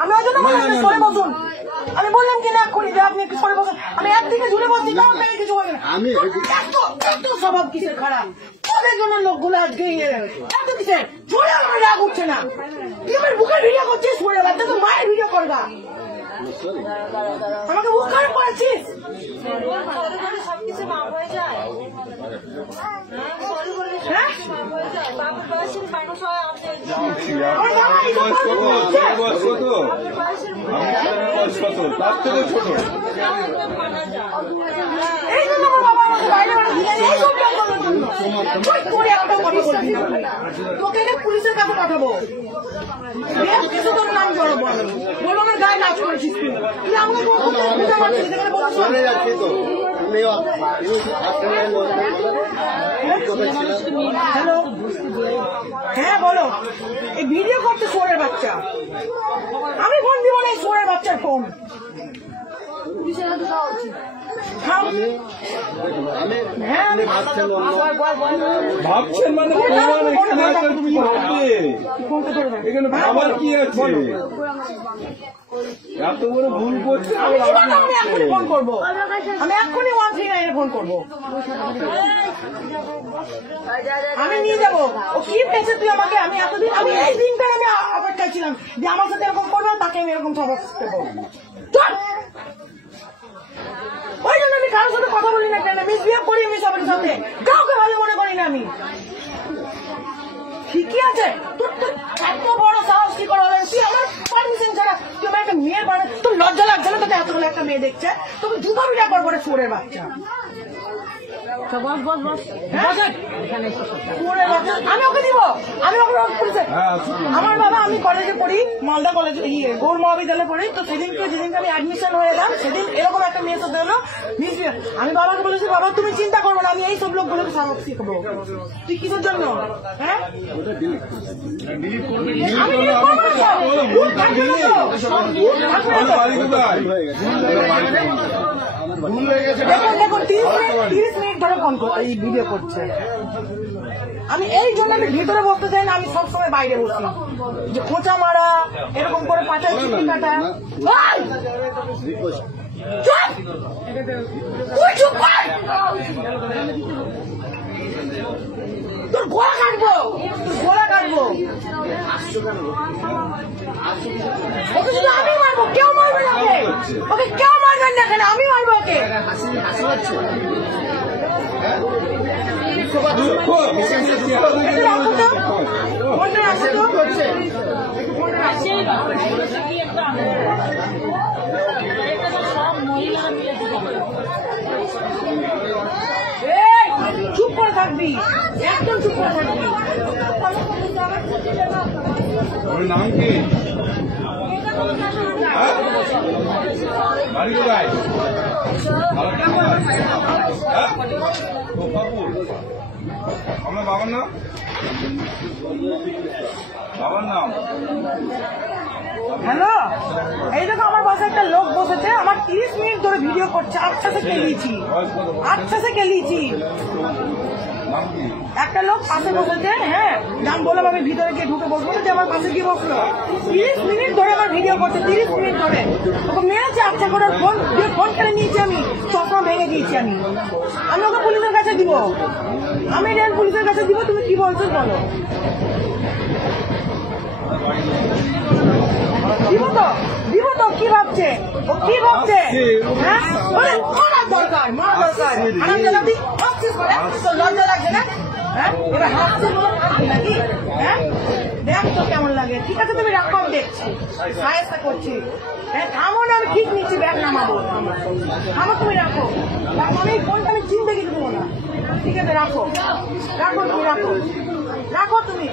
আমি ওই জন্য সরে বসুন। আমি বললাম কি না এক্ষুনি যে আপনি একটু সরে বসুন। আমি একদিকে জুড়ে বসছি তাও আপনাকে কিছু বলবেন না। এত স্বভাব কিসের খারাপ ওদের জন্য লোকগুলো আজকে এত কিসের জোরে আমার রাগ উঠছে না। তুই আমার বুকের ভিডিও করছিস সরে বাচ্চা তো মায়ের ভিডিও করবা আমাকে বুক খারাপ করেছিস। এই জন্য আমার বাবা আমাকে বাইরে তোকে পুলিশের কাছে পাঠাবো কিছু তোর নাম জড়াবো বলো আমার গায়ে নাচ করেছিস তুই আমাকে হ্যালো হ্যাঁ বলো এই ভিডিও করতে শোরের বাচ্চা আমি ফোন দিব না এই শোরের বাচ্চার ফোন ভাবছেন মানে এখানে ভাবার কি আছে? এত বড় ভুল করছে আমি এক্ষুনি ফোন করবো আমি এক্ষুনি 139 ফোন করবো আমি নিয়ে যাবো ও কি পেয়েছে তুই আমাকে আমি এতদিন আমি এই দিনটাই আমি অপেক্ষায় ছিলাম যে আমার সাথে এরকম করবো তাকে আমি এরকম খবর দেবো ওই জন্য আমি কারোর সাথে কথা বলি না কেন মিসবিহেভ করি আমি সবার সাথে কাউকে ভালো মনে করি না আমি ঠিকই আছে তোর তো এত বড় সাহস কি করে তুই আমার পারমিশন ছাড়া তুই আমার একটা মেয়ের বাড়ি তোর লজ্জা লাগছে না তোকে এতগুলো একটা মেয়ে দেখছে তোকে জুতা বিটা করবো রে চোরের বাচ্চা আমি ওকে দিব আমি ওকে আমার বাবা আমি কলেজে পড়ি মালদা কলেজে গৌর মহাবিদ্যালয়ে পড়ি তো সেদিনকে যেদিনকে আমি অ্যাডমিশন হয়ে এলাম সেদিন এরকম একটা মেয়ে সাথে হলো আমি বাবাকে বলেছি বাবা তুমি চিন্তা করবো না আমি এই সব লোকগুলোকে সাহস শিখবো তুই কিসের জন্য হ্যাঁ দেখুন 30 মিনিট ধরে ফোন এই ভিডিও করছে আমি এই জন্য আমি ভিতরে বসতে চাই না আমি সবসময় বাইরে বসি যে খোঁচা মারা এরকম করে পাচার চিঠি কাটা তোর গোলা কাটবো ওকে শুধু আমি মারবো কেউ মারবে না ওকে কেউ মারবেন না এখানে আমি মারবো ওকে চুপ করে থাকবি একদম চুপ করে থাকবি নাম কি বাড়ি কোথায় আপনার বাবার নাম হ্যালো এই দেখো আমার পাশে একটা লোক বসেছে আমার 30 মিনিট ধরে ভিডিও করছে আচ্ছা সে কেলিয়েছি একটা লোক পাশে বসেছে হ্যাঁ নাম বললাম আমি ভিতরে গিয়ে ঢুকে বসবো যে আমার পাশে গিয়ে বসলো 30 মিনিট ধরে আমার ভিডিও করছে 30 মিনিট ধরে ওকে মেরেছে আচ্ছা করে ফোন কেড়ে নিয়েছি আমি চশমা ভেঙে দিয়েছি আমি ওকে পুলিশের কাছে দিব আমি রেল পুলিশের কাছে দিব তুমি কি বলছো বলো দিব তো কি ভাবছে হ্যাঁ মারা দরকার লজ্জা লাগছে না হ্যাঁ এবার হাসছে নাকি হ্যাঁ দেখ তো কেমন লাগে ঠিক আছে তুমি রাখো আমি দেখছি সাহায্য করছি হ্যাঁ থামো না আমি ঠিক নিচ্ছি ব্যাগ নামাবো থামো তুমি রাখো আমি ফোনটা আমি চিনতে কিছু দেবো না ঠিক আছে রাখো তুমি